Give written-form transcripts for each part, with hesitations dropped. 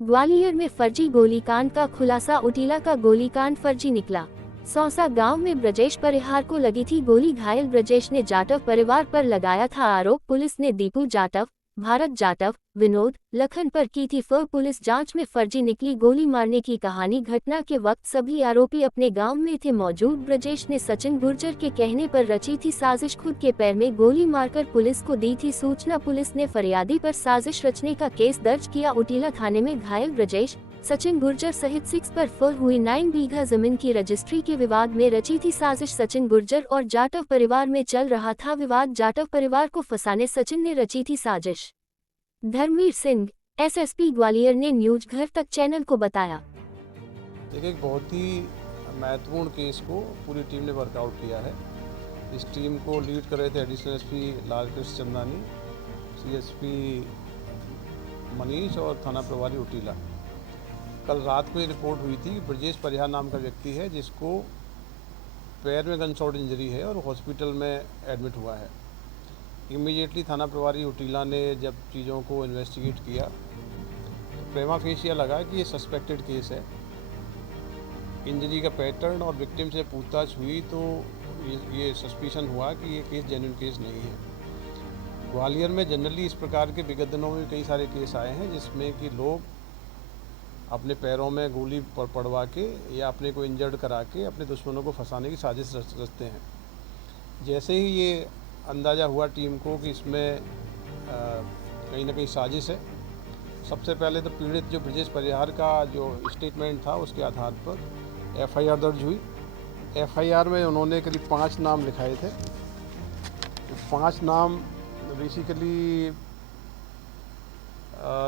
ग्वालियर में फर्जी गोलीकांड का खुलासा। उटीला का गोलीकांड फर्जी निकला। सौसा गांव में ब्रजेश परिहार को लगी थी गोली। घायल ब्रजेश ने जाटव परिवार पर लगाया था आरोप। पुलिस ने दीपू जाटव, भारत जाटव, विनोद, लखन पर की थी पुलिस जांच में फर्जी निकली गोली मारने की कहानी। घटना के वक्त सभी आरोपी अपने गांव में थे मौजूद। ब्रजेश ने सचिन गुर्जर के कहने पर रची थी साजिश। खुद के पैर में गोली मारकर पुलिस को दी थी सूचना। पुलिस ने फरियादी पर साजिश रचने का केस दर्ज किया। उटीला थाने में घायल ब्रजेश, सचिन गुर्जर सहित 6 पर फुल हुई 9 बीघा जमीन की रजिस्ट्री के विवाद में रची थी साजिश। सचिन गुर्जर और जाटव परिवार में चल रहा था विवाद। जाटव परिवार को फंसाने सचिन ने रची थी साजिश। धर्मवीर सिंह, एसएसपी ग्वालियर ने न्यूज घर तक चैनल को बताया। देखिए, एक बहुत ही महत्वपूर्ण केस को पूरी टीम ने वर्कआउट किया है। इस टीम को लीड कर रहे थे additional SP Lalkrishna Chandani, CSP Manish और थाना प्रभारी उटीला। कल रात को ये रिपोर्ट हुई थी कि ब्रजेश परिहार नाम का व्यक्ति है जिसको पैर में गन शॉट इंजरी है और हॉस्पिटल में एडमिट हुआ है। इमीडिएटली थाना प्रभारी उटीला ने जब चीज़ों को इन्वेस्टिगेट किया तो प्रेमा फेशिया लगा कि ये सस्पेक्टेड केस है। इंजरी का पैटर्न और विक्टिम से पूछताछ हुई तो ये सस्पिशन हुआ कि ये केस जेन्युइन केस नहीं है। ग्वालियर में जनरली इस प्रकार के विगत दिनों में कई सारे केस आए हैं जिसमें कि लोग अपने पैरों में गोली पड़वा के या अपने को इंजर्ड करा के अपने दुश्मनों को फंसाने की साजिश रचते हैं। जैसे ही ये अंदाज़ा हुआ टीम को कि इसमें कहीं ना कहीं साजिश है, सबसे पहले तो पीड़ित जो ब्रजेश परिहार का जो स्टेटमेंट था उसके आधार पर एफआईआर दर्ज हुई। एफआईआर में उन्होंने करीब 5 नाम लिखाए थे। 5 नाम बेसिकली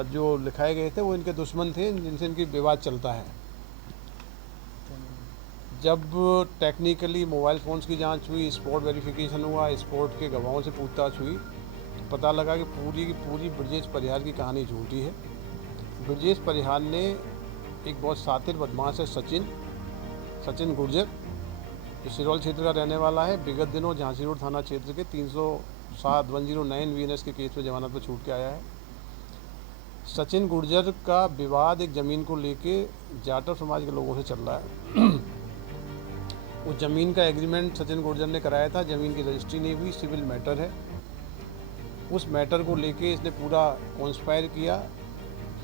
जो लिखाए गए थे वो इनके दुश्मन थे जिनसे इनकी विवाद चलता है। जब टेक्निकली मोबाइल फ़ोन्स की जांच हुई, स्पॉट वेरिफिकेशन हुआ, स्पॉट के गवाहों से पूछताछ हुई तो पता लगा कि पूरी की पूरी ब्रजेश परिहार की कहानी झूठी है। ब्रजेश परिहार ने एक बहुत शातिर बदमाश है सचिन गुर्जर, जो सिरौल क्षेत्र का रहने वाला है। विगत दिनों झांसी रोड थाना क्षेत्र के 307-109 VNS के केस में जमानत पर छूट के आया है। सचिन गुर्जर का विवाद एक ज़मीन को लेके जाटव समाज के लोगों से चल रहा है। उस ज़मीन का एग्रीमेंट सचिन गुर्जर ने कराया था, ज़मीन की रजिस्ट्री नहीं हुई, सिविल मैटर है। उस मैटर को लेके इसने पूरा कॉन्स्पायर किया।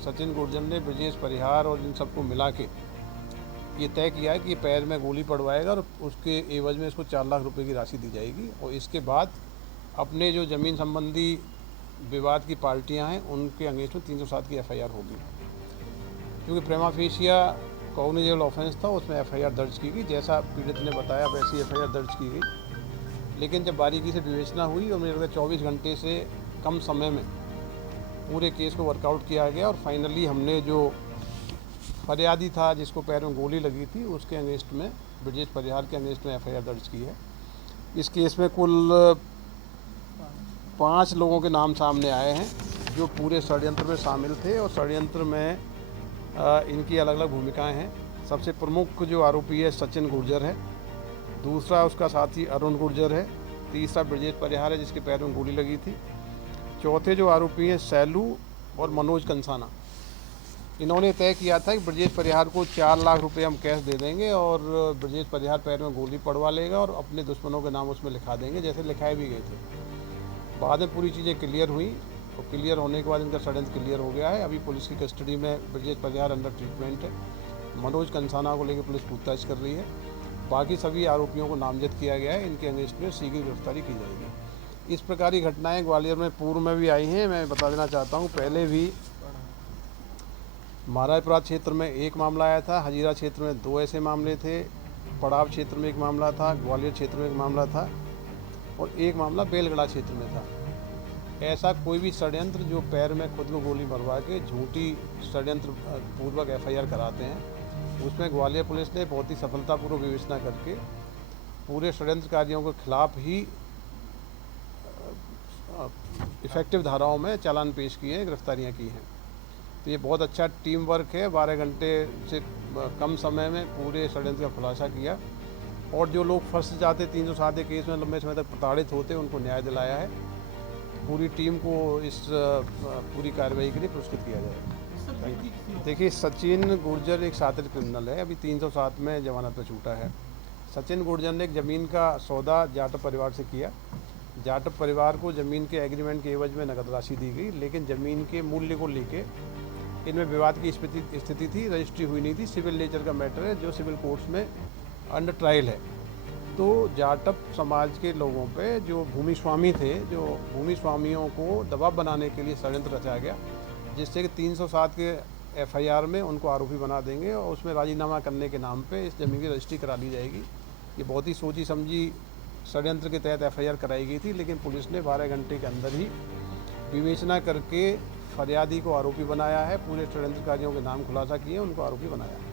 सचिन गुर्जर ने ब्रजेश परिहार और इन सबको मिला के ये तय किया है कि ये पैर में गोली पड़वाएगा और उसके एवज में इसको 4 लाख रुपए की राशि दी जाएगी। और इसके बाद अपने जो ज़मीन संबंधी विवाद की पार्टियां हैं उनके अगेंस्ट में 307 की एफआईआर होगी। क्योंकि प्रेमा फेशिया कॉग्निजेबल ऑफेंस था, उसमें एफआईआर दर्ज की गई। जैसा पीड़ित ने बताया वैसी एफआईआर दर्ज की गई। लेकिन जब बारीकी से विवेचना हुई और मुझे लगता है 24 घंटे से कम समय में पूरे केस को वर्कआउट किया गया और फाइनली हमने जो फरियादी था जिसको पैर में गोली लगी थी उसके अगेंस्ट में, ब्रजेश परिहार के अगेंस्ट में एफआईआर दर्ज की है। इस केस में कुल 5 लोगों के नाम सामने आए हैं जो पूरे षड्यंत्र में शामिल थे और षड्यंत्र में इनकी अलग अलग भूमिकाएं हैं। सबसे प्रमुख जो आरोपी है सचिन गुर्जर है, दूसरा उसका साथी अरुण गुर्जर है, तीसरा ब्रजेश परिहार है जिसके पैर में गोली लगी थी, चौथे जो आरोपी हैं सैलू और मनोज कंसाना। इन्होंने तय किया था कि ब्रजेश परिहार को 4 लाख रुपए हम कैश दे देंगे और ब्रजेश परिहार पैर में गोली पड़वा लेगा और अपने दुश्मनों के नाम उसमें लिखा देंगे, जैसे लिखाए भी गए थे। बाद में पूरी चीज़ें क्लियर हुई और क्लियर होने के बाद इनका षड्यंत्र क्लियर हो गया है। अभी पुलिस की कस्टडी में ब्रजेश परिहार अंडर ट्रीटमेंट है। मनोज कंसाना को लेकर पुलिस पूछताछ कर रही है। बाकी सभी आरोपियों को नामजद किया गया है। इनके अगेंस्ट में शीघ्र गिरफ्तारी की जाएगी। इस प्रकार की घटनाएं ग्वालियर में पूर्व में भी आई हैं। मैं बता देना चाहता हूं, पहले भी महाराजपुरा क्षेत्र में एक मामला आया था, हजीरा क्षेत्र में 2 ऐसे मामले थे, पड़ाव क्षेत्र में एक मामला था, ग्वालियर क्षेत्र में एक मामला था और एक मामला बेलगड़ा क्षेत्र में था। ऐसा कोई भी षड्यंत्र जो पैर में खुद को गोली मरवा के झूठी षड्यंत्र पूर्वक एफआईआर कराते हैं, उसमें ग्वालियर पुलिस ने बहुत ही सफलतापूर्वक विवेचना करके पूरे षड्यंत्रकारियों के खिलाफ ही इफेक्टिव धाराओं में चालान पेश किए हैं, गिरफ्तारियां की हैं। तो ये बहुत अच्छा टीम वर्क है। 12 घंटे से कम समय में पूरे षड्यंत्र का खुलासा किया और जो लोग फंस जाते 307 केस में लंबे समय तक प्रताड़ित होते उनको न्याय दिलाया है। पूरी टीम को इस पूरी कार्रवाई के लिए पुरस्कृत किया जाएगा। देखिए, सचिन गुर्जर एक शातिर क्रिमिनल है, अभी 307 में जमानत पर छूटा है। सचिन गुर्जर ने एक ज़मीन का सौदा जाटव परिवार से किया। जाटव परिवार को ज़मीन के एग्रीमेंट के एवज में नकद राशि दी गई, लेकिन ज़मीन के मूल्य को लेके इनमें विवाद की स्थिति थी, रजिस्ट्री हुई नहीं थी। सिविल नेचर का मैटर है जो सिविल कोर्ट्स में अंडर ट्रायल है। तो जाटव समाज के लोगों पे जो भूमि स्वामी थे, जो भूमि स्वामियों को दबाव बनाने के लिए षड्यंत्र रचाया गया, जिससे कि 307 के एफआईआर में उनको आरोपी बना देंगे और उसमें राजीनामा करने के नाम पे इस ज़मीन की रजिस्ट्री करा ली जाएगी। ये बहुत ही सोची समझी षड्यंत्र के तहत एफआईआर कराई गई थी, लेकिन पुलिस ने 12 घंटे के अंदर ही विवेचना करके फरियादी को आरोपी बनाया है। पूरे षड्यंत्रकारियों के नाम खुलासा किए, उनको आरोपी बनाया है।